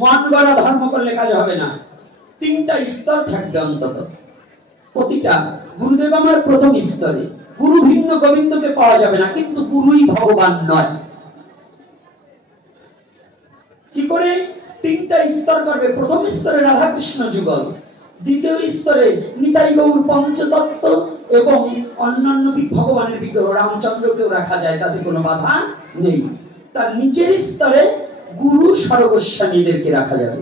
মন গড়া ধর্ম করলে কাজ হবে না। তিনটা স্তর থাকবে অন্তত প্রতিটা। গুরুদেব আমার প্রথম স্তরে, গুরু ভিন্ন গোবিন্দকে পাওয়া যাবে না, কিন্তু গুরুই ভগবান নয়। কি করে? তিনটা স্তর করবে। প্রথম স্তরে রাধা কৃষ্ণ যুগল, দ্বিতীয় স্তরে নিতাই গৌর পঞ্চতত্ত্ব এবং অন্যান্য ভগবানের বিগ্রহ, রামচন্দ্রকেও রাখা যায়, তাতে কোনো বাধা নেই। তার নিচের স্তরে গুরু সর্বস্বামীদেরকে রাখা যাবে,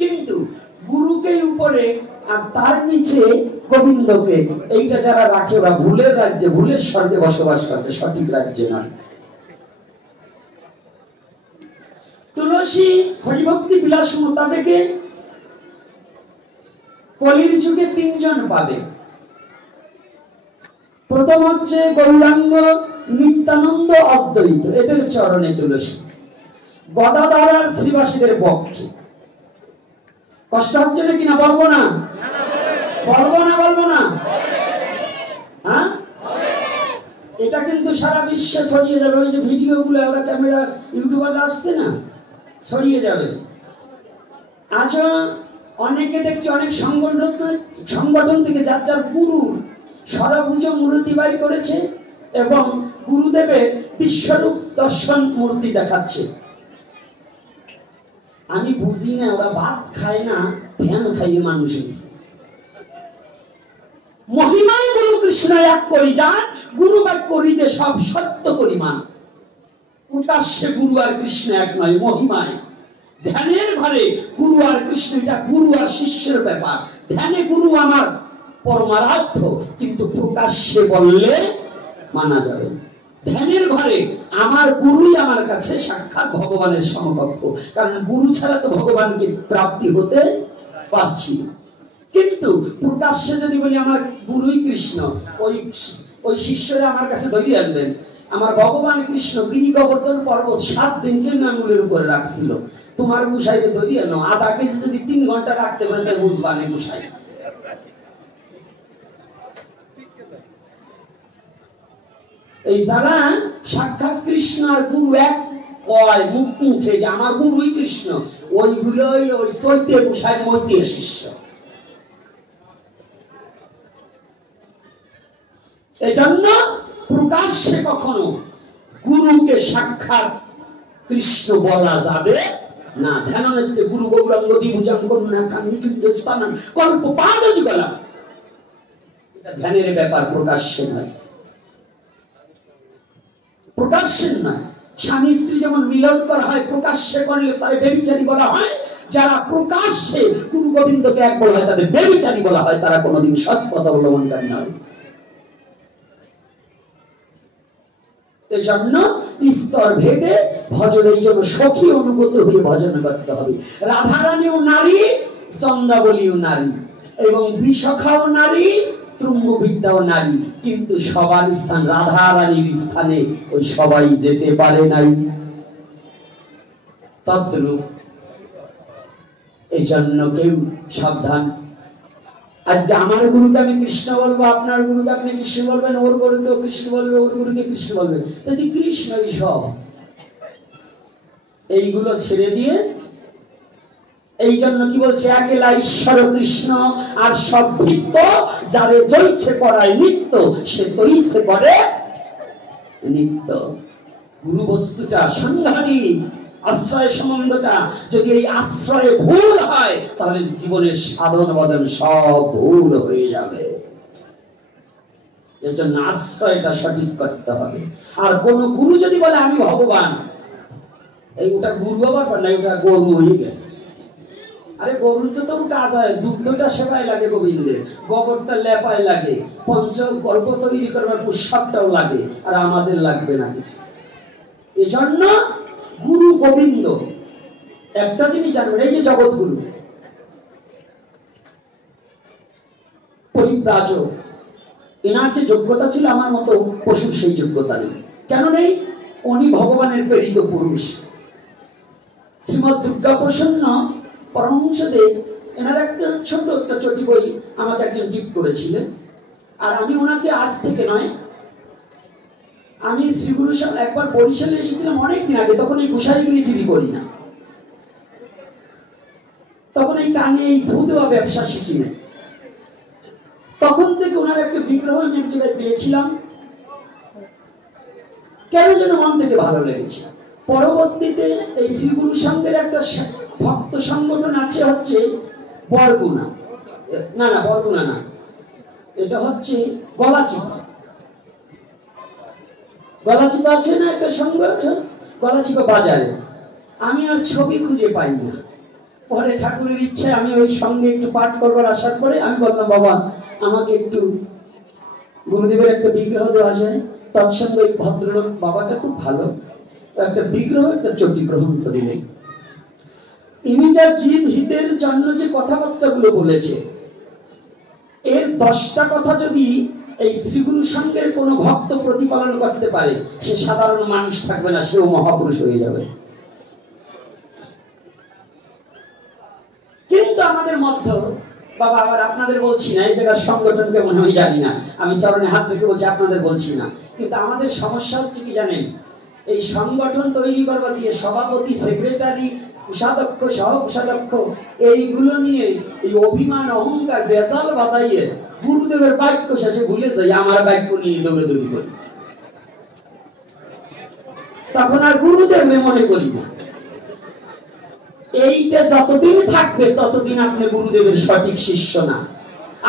কিন্তু গুরুকে উপরে আর তার নিচে গোবিন্দকে, এইটা যারা রাখে ওরা ভুলের রাজ্যে, ভুলের স্বর্গে বসবাস করছে, সঠিক রাজ্যে নয়। তুলসী হরিভক্তি বিলাস মোতাবেকে কলির যুগে তিনজন পাবে। প্রথম হচ্ছে গৌরাঙ্গ, নিত্যানন্দ, অদ্বৈত, এদের চরণে তুলসী। গদাধর আর শ্রীবাসীদের পক্ষে। কষ্ট হচ্ছে নাকি? না বলবো না? বলবো না? হ্যাঁ, এটা কিন্তু সারা বিশ্বে ছড়িয়ে যাবে। ওই যে ভিডিও গুলো ওরা ক্যামেরা ইউটিউবাররা আসছে না, ছড়িয়ে যাবে। আজও অনেকে দেখছি অনেক সংগঠন থেকে যার যার গুরু সরভুজ মূর্তি বাই করেছে এবং গুরুদেবের বিশ্বরূপ দর্শন মূর্তি দেখাচ্ছে। আমি বুঝি না, ওরা ভাত খায় না, ধ্যান খাইয়ে মানুষ হয়েছে। মহিমায় গুরু কৃষ্ণ এক করি যান, গুরু বাই করিতে সব সত্য পরিমাণ। প্রকাশ্যে গুরু আর কৃষ্ণ এক নয়, মহিমায়। ধ্যানের ঘরে গুরু আর কৃষ্ণ, এটা গুরু আর শিষ্যের ব্যাপার। ধ্যানে গুরু আমার পরমারাধ্য, কিন্তু প্রকাশ্যে বললে মানা যাবে। ধ্যানের ঘরে আমার গুরুই আমার কাছে সাক্ষাৎ ভগবানের সমকক্ষ, কারণ গুরু ছাড়া তো ভগবানকে প্রাপ্তি হতে পারছি না। কিন্তু প্রকাশ্যে যদি বলি আমার গুরুই কৃষ্ণ, ওই শিষ্যরা আমার কাছে ধরিয়ে আনবেন। আমার ভগবান কৃষ্ণ গিরি গোবর্ধন পর্বত 7 দিন কেন আঙুলের উপরে রাখছিল, তোমার গুসাইকে ধরিয়ে আনো। আধা কেজি যদি 3 ঘন্টা রাখতে পারে তাই বুঝবা না গুসাই। এই যারা সাক্ষাৎ কৃষ্ণ আর গুরু এক কয় মুখ মুখে যে আমার গুরুই কৃষ্ণ, ওইগুলো হইল ওই চৈতে গুসাই মৈতে শিষ্য। এজন্য প্রকাশ্যে কখনো গুরুকে সাক্ষাৎ কৃষ্ণ বলা যাবে না। ধ্যাননেত্রে গুরু গৌরাঙ্গ দ্বিভুজং করুণা কান্তি স্থানান কল্প পাদজ গলা, এটা ধ্যানের ব্যাপার, প্রকাশ্যে নয়। প্রকাশ্যে নয়। স্বামী স্ত্রী যেমন মিলন করা হয়, প্রকাশ্যে করলে তাদের ব্যভিচারী বলা হয়। যারা প্রকাশ্যে গুরু গোবিন্দকে এক বলা হয় তাদের ব্যভিচারী বলা হয়, তারা কোনোদিন সৎ পথ অবলম্বনকারী নয়। এজন্য স্তর ভেদে ভজনের জন্য সখী অনুগত হয়ে ভজন করতে হবে। রাধারানীও নারী, চন্দ্রাবলীও নারী, এবং বিশাখাও নারী, তুঙ্গবিদ্যাও নারী, কিন্তু সবার স্থান রাধারানীর স্থানে ওই সবাই যেতে পারে নাই। তদ্রূপ এই জন্য কেউ সাবধান। আজকে আমার গুরুকে আমি কৃষ্ণ বলবো, আপনার গুরুকে আপনি কৃষ্ণ বলবেন, ওর গুরুকেও কৃষ্ণ বলবে, ওর গুরুকে কৃষ্ণ বলবে, যদি কৃষ্ণই সব। এইগুলো ছেড়ে দিয়ে এই জন্য কি বলছে, একেলা ঈশ্বর কৃষ্ণ আর সব ভিত্ত, যারে জইছে করায় নিত্য, সে তৈছে করে নিত্য। গুরু বস্তুটা সাংঘাতিক। আশ্রয় সম্বন্ধটা যদি এই আশ্রয়ে ভুল হয়, তাহলে জীবনের সাধন বদন সব ভুল হয়ে যাবে। এর জন্য আশ্রয়টা সঠিক করতে হবে। আর কোন গুরু যদি বলে আমি ভগবান, এই ওটা গুরু আবার না, ওটা গরু হয়ে গেছে। আরে গরুর তো তবু কাজ হয়, দুগ্ধটা সেবায় লাগে গোবিন্দের, গোবরটা লেপায় লাগে, পঞ্চ গল্প তৈরি করবার পুষ্পটাও লাগে, আর আমাদের লাগবে না কিছু। এজন্য গুরু গোবিন্দ একটা জিনিস জানবেন, এই যে জগৎগুরু পরিব্রাজক, এনার যে যোগ্যতা ছিল আমার মতো পশুর সেই যোগ্যতা নেই। কেন নেই? উনি ভগবানের প্রেরিত পুরুষ। শ্রীমৎ দুর্গা প্রসন্ন পরমহংসদেব এনার একটা ছোট একটা চটি বই আমাকে একজন গিফট করেছিলেন। আর আমি ওনাকে আজ থেকে নয়, আমি শ্রীগুরু একবার বরিশালে এসেছিলাম অনেকদিন আগে, তখন এই গোসাইগিরি টিভি করি না। আমি এই ধু দেওয়া ব্যবসা শিখি না। তখন থেকে ওনার একটা বিগ্রহ আমি এক জায়গায় পেয়েছিলাম, কেন যেন মন থেকে ভালো লেগেছে। পরবর্তীতে এই শ্রী গুরু সংঘের একটা ভক্ত সংগঠন আছে, হচ্ছে বরগুনা, না বরগুনা না, এটা হচ্ছে গলাচিপা। গলাচিপা আছে না একটা সংগঠন, গলাচিপা বাজারে। আমি আর ছবি খুঁজে পাই না। পরে ঠাকুরের ইচ্ছায় আমি ওই সঙ্গে একটু পাঠ করবার আশা করে আমি বললাম, বাবা আমাকে একটু গুরুদেবের একটা বিগ্রহ দেওয়া যায়। তৎসঙ্গে ওই ভদ্রলোক বাবাটা খুব ভালো, একটা বিগ্রহ একটা চটি গ্রহণ দিলেন। ইনি যা জীব হিতের জন্য যে কথাবার্তা গুলো বলেছে, এর 10টা কথা যদি এই শ্রীগুরু সংঘের কোন ভক্ত প্রতিপালন করতে পারে, সে সাধারণ মানুষ থাকবে না, সেও মহাপুরুষ হয়ে যাবে। কিন্তু আমাদের মধ্যে, বাবা আবার আপনাদের বলছি না, এই জায়গার সংগঠন কেমন আমি জানি না, আমি চরণে হাত রেখে বলছি, আপনাদের বলছি না। কিন্তু আমাদের সমস্যা হচ্ছে কি জানেন, এই সংগঠন তৈরি করবা দিয়ে সভাপতি, সেক্রেটারি, কোষাধ্যক্ষ, সহ কোষাধ্যক্ষ, এইগুলো নিয়ে এই অভিমান অহংকার বেজাল বাতাইয়ে গুরুদেবের বাক্য শেষে ভুলে যাই, আমার বাক্য নিয়ে দৌড়াদৌড়ি করি, তখন আর গুরুদেব মনে করি না। এইটা যতদিন থাকবে ততদিন আপনি গুরুদেবের সঠিক শিষ্য না।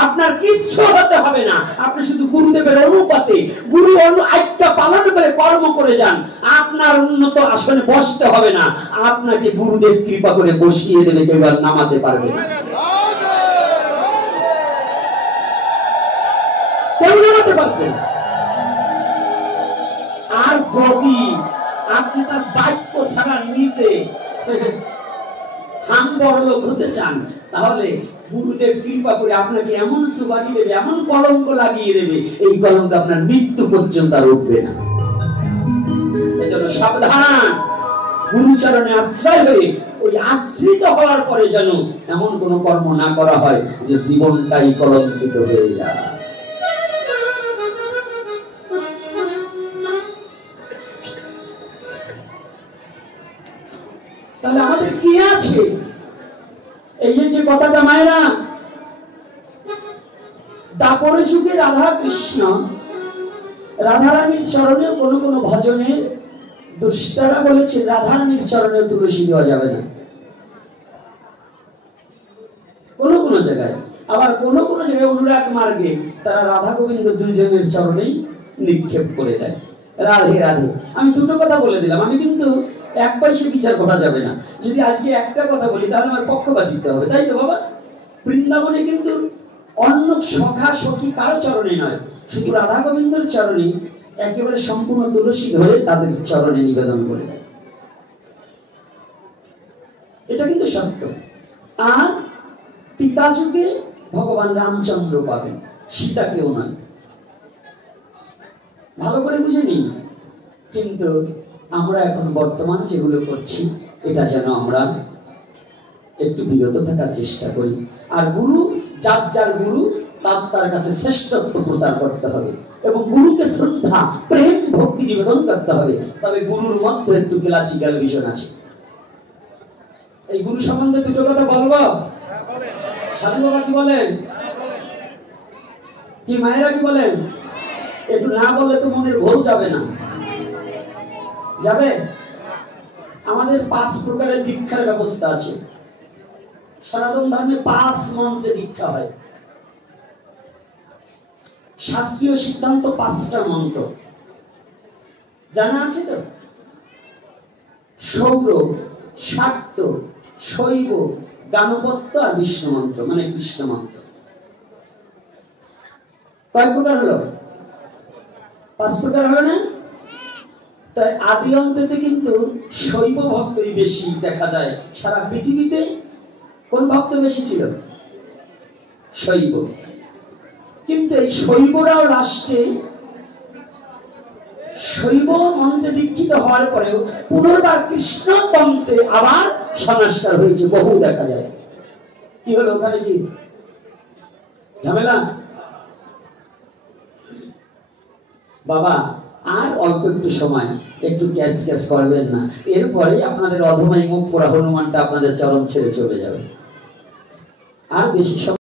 আপনার কিচ্ছু হতে হবে না, আপনি শুধু গুরুদেবের অনুপাতে গুরু আজ্ঞা পালন করে কর্ম করে যান। আপনার উন্নত আসনে বসতে হবে না, আপনাকে গুরুদেব কৃপা করে বসিয়ে দেবে, কেউ আর নামাতে পারবে না, কেউ নামাতে পারবে না। আর যদি আপনি তার বাক্য ছাড়া নিজে হাম বড় লোক হতে চান, তাহলে গুরুদেব কৃপা করে আপনাকে এমন সুবাদি দেবে, এমন কলঙ্ক লাগিয়ে দেবে, এই কলঙ্ক আপনার মৃত্যু পর্যন্ত আর উঠবে না। এজন্য সাবধান, গুরুচরণে আশ্রয় হয়ে ওই আশ্রিত হওয়ার পরে যেন এমন কোন কর্ম না করা হয় যে জীবনটাই কলঙ্কিত হয়ে যায়। তাহলে আমাদের কি আছে? এই যে কথাটা মায়েরা, দাপর যুগে রাধা কৃষ্ণ, রাধারানীর চরণেও কোন কোন ভজনে দুষ্টারা বলেছে রাধারানীর চরণেও তুলসী দেওয়া যাবে না, কোন কোন জায়গায়। আবার কোন কোন জায়গায় অনুরাগ মার্গে তারা রাধা গোবিন্দ দুইজনের চরণেই নিক্ষেপ করে দেয়, রাধে রাধে। আমি দুটো কথা বলে দিলাম, আমি কিন্তু এক পয়সা বিচার করা যাবে না। যদি আজকে একটা কথা বলি তাহলে আমার পক্ষপাত দিতে হবে, তাই তো বাবা? বৃন্দাবনে কিন্তু অন্য সখা সখী কারো চরণে নয়, শুধু রাধা গোবিন্দর চরণে একেবারে সম্পূর্ণ তুলসী ধরে তাদের চরণে নিবেদন করে দেয়, এটা কিন্তু সত্য। আর পিতা যুগে ভগবান রামচন্দ্র পাবেন, সীতা কেউ নয়, ভালো করে বুঝে নিন। কিন্তু আমরা এখন বর্তমান যেগুলো করছি, এটা যেন আমরা একটু বিরত থাকার চেষ্টা করি। আর গুরু, যার যার গুরু তার কাছে শ্রেষ্ঠত্ব প্রচার করতে হবে এবং গুরুকে শ্রদ্ধা, প্রেম, ভক্তি নিবেদন করতে হবে। তবে গুরুর মধ্যে একটু ক্লাসিক্যাল ভিশন আছে। এই গুরু সম্বন্ধে দুটো কথা বলবো। সাধু বাবা কি বলেন, কি মায়েরা কি বলেন? একটু না বললে তো মনের ভুল যাবে না, যাবে? আমাদের 5 প্রকারের দীক্ষার ব্যবস্থা আছে। সনাতন ধর্মে 5 মন্ত্রে দীক্ষা হয়। শাস্ত্রীয় সিদ্ধান্ত 5টা মন্ত্র জানা আছে তো? সৌর, শাক্ত, শৈব, গানপত্য আর বিষ্ণু মন্ত্র, মানে কৃষ্ণ মন্ত্র। কয় প্রকার হলো? 5 প্রকার হলো না? তাই আদি অন্তেতে কিন্তু শৈব ভক্তই বেশি দেখা যায়। সারা পৃথিবীতে কোন ভক্ত বেশি ছিল? শৈব। কিন্তু এই শৈবরাও লাস্টে শৈব মন্ত্রে দীক্ষিত হওয়ার পরেও পুনর্বার কৃষ্ণ তন্ত্রে আবার সংস্কার হয়েছে, বহু দেখা যায়। কি হলো ওখানে? কি ঝামেলা? বাবা আর অল্প একটু সময়, একটু ক্যাচ করবেন না, এরপরে আপনাদের অধমাই মুখ পোড়া হনুমানটা আপনাদের চরণ ছেড়ে চলে যাবে। আর বেশি